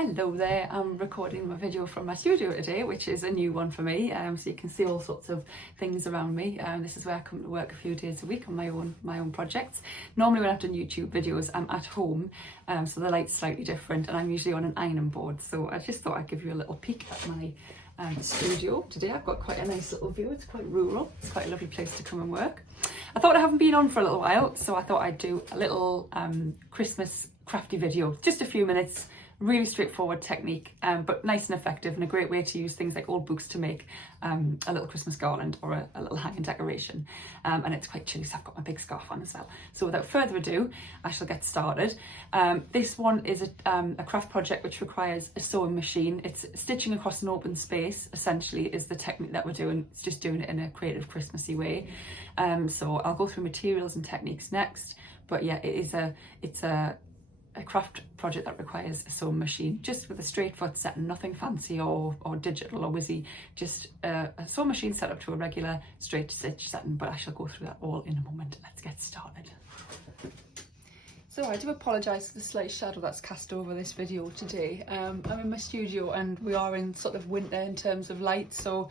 Hello there, I'm recording my video from my studio today, which is a new one for me, so you can see all sorts of things around me. This is where I come to work a few days a week on my own projects. Normally when I've done YouTube videos, I'm at home, so the light's slightly different, and I'm usually on an ironing board. So I just thought I'd give you a little peek at my studio today. I've got quite a nice little view. It's quite rural. It's quite a lovely place to come and work. I thought I haven't been on for a little while, so I thought I'd do a little Christmas crafty video, just a few minutes. Really straightforward technique, but nice and effective, and a great way to use things like old books to make a little Christmas garland or a little hanging decoration. And it's quite chilly, so I've got my big scarf on as well. So without further ado, I shall get started. This one is a craft project which requires a sewing machine. It's stitching across an open space, essentially, is the technique that we're doing. It's just doing it in a creative, Christmassy way. So I'll go through materials and techniques next, but yeah, it's a craft project that requires a sewing machine, just with a straight foot setting, nothing fancy or digital or whizzy, just a sewing machine set up to a regular straight stitch setting, but I shall go through that all in a moment. Let's get started. So I do apologise for the slight shadow that's cast over this video today. I'm in my studio and we are in sort of winter in terms of light, so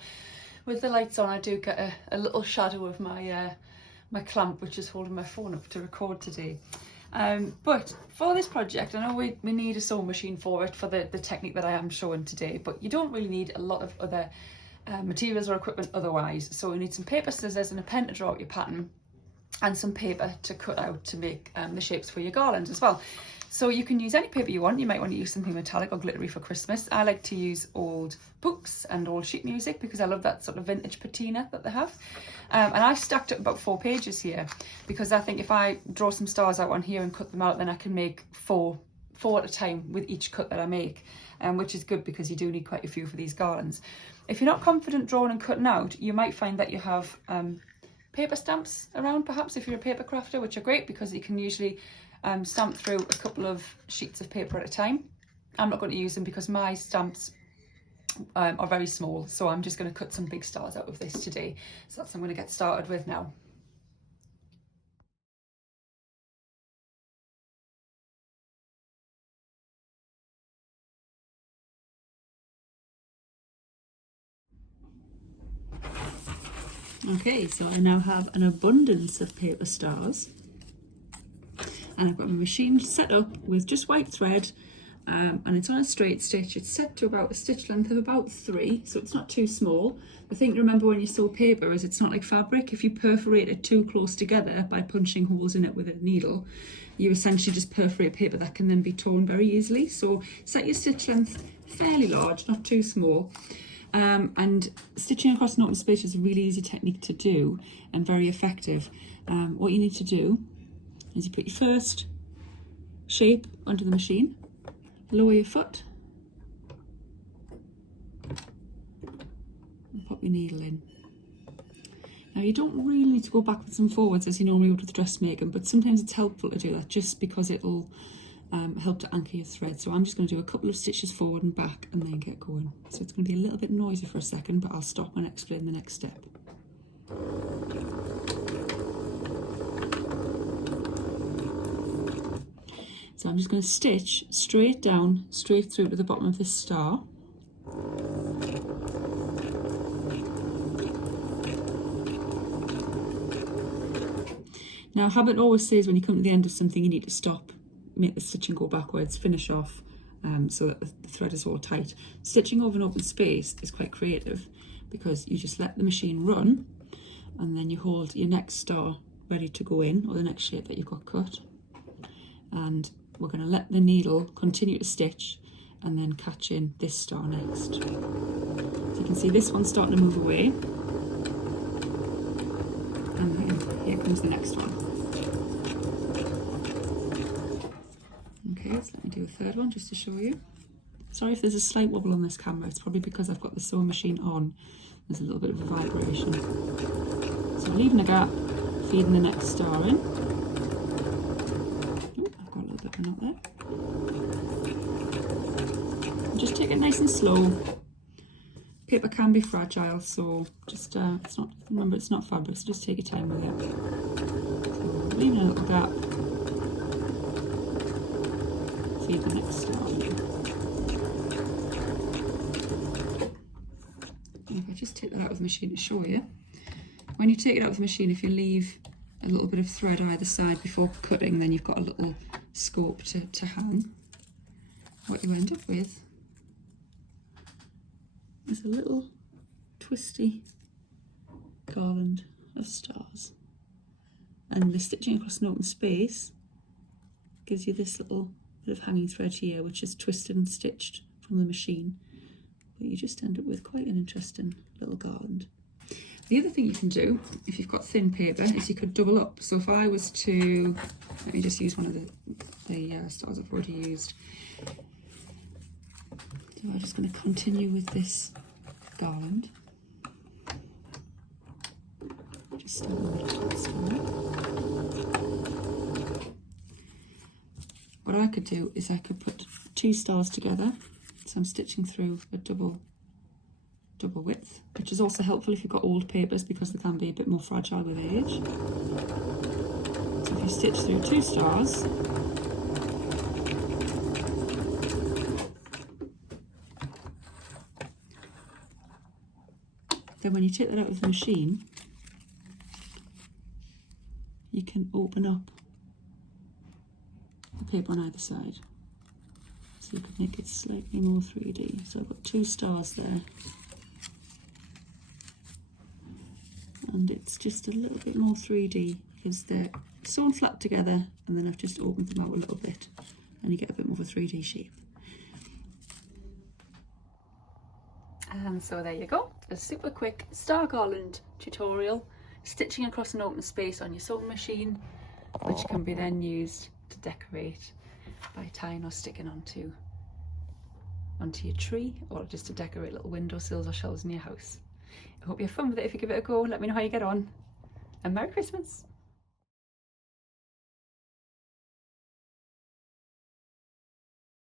with the lights on I do get a little shadow of my my clamp, which is holding my phone up to record today. But for this project, I know we need a sewing machine for it, for the technique that I am showing today, but you don't really need a lot of other materials or equipment otherwise. So you need some paper scissors and a pen to draw out your pattern, and some paper to cut out to make the shapes for your garland as well. So you can use any paper you want. You might want to use something metallic or glittery for Christmas. I like to use old books and old sheet music because I love that sort of vintage patina that they have. And I stacked up about 4 pages here because I think if I draw some stars out on here and cut them out, then I can make four at a time with each cut that I make, which is good because you do need quite a few for these garlands. If you're not confident drawing and cutting out, you might find that you have paper stamps around, perhaps, if you're a paper crafter, which are great because you can usually stamp through a couple of sheets of paper at a time. I'm not going to use them because my stamps are very small, so I'm just going to cut some big stars out of this today. So that's what I'm going to get started with now. Okay, so I now have an abundance of paper stars, and I've got my machine set up with just white thread, and it's on a straight stitch. It's set to about a stitch length of about 3, so it's not too small. The thing to remember when you sew paper is it's not like fabric. If you perforate it too close together by punching holes in it with a needle, you essentially just perforate paper that can then be torn very easily. So set your stitch length fairly large, not too small. And stitching across an open space is a really easy technique to do and very effective. What you need to do is you put your first shape onto the machine, lower your foot, and pop your needle in. Now you don't really need to go backwards and forwards as you normally would with dressmaking, but sometimes it's helpful to do that just because it'll help to anchor your thread. So I'm just going to do a couple of stitches forward and back and then get going. So it's going to be a little bit noisy for a second, but I'll stop and explain the next step. So I'm just going to stitch straight down, straight through to the bottom of this star. Now, habit always says when you come to the end of something, you need to stop, make the stitching go backwards, finish off so that the thread is all tight. Stitching over an open space is quite creative because you just let the machine run and then you hold your next star ready to go in, or the next shape that you've got cut. And we're going to let the needle continue to stitch and then catch in this star next. So you can see this one's starting to move away, and then here comes the next one. Okay, so let me do a third one just to show you. Sorry if there's a slight wobble on this camera, it's probably because I've got the sewing machine on. There's a little bit of a vibration. So leaving a gap, feeding the next star in. Not there. Just take it nice and slow. Paper can be fragile, so just it's not. Remember, it's not fabric, so just take your time with it. So leaving a little gap. Feed the next star. just take that out of the machine to show you. When you take it out of the machine, if you leave a little bit of thread either side before cutting, then you've got a little scope to hang. What you end up with is a little twisty garland of stars. And the stitching across an open space gives you this little bit of hanging thread here, which is twisted and stitched from the machine. But you just end up with quite an interesting little garland. The other thing you can do, if you've got thin paper, is you could double up. So if I was to, let me just use one of the stars I've already used. So I'm just going to continue with this garland. Just start with the top star. What I could do is I could put 2 stars together. So I'm stitching through a double width, which is also helpful if you've got old papers because they can be a bit more fragile with age. So if you stitch through 2 stars, then when you take that out of the machine, you can open up the paper on either side. So you can make it slightly more 3D. So I've got 2 stars there. And it's just a little bit more 3D because they're sewn flat together, and then I've just opened them out a little bit and you get a bit more of a 3D shape. And so there you go, a super quick star garland tutorial, stitching across an open space on your sewing machine, which can be then used to decorate by tying or sticking onto your tree, or just to decorate little windowsills or shelves in your house. I hope you have fun with it. If you give it a go, let me know how you get on, and Merry Christmas!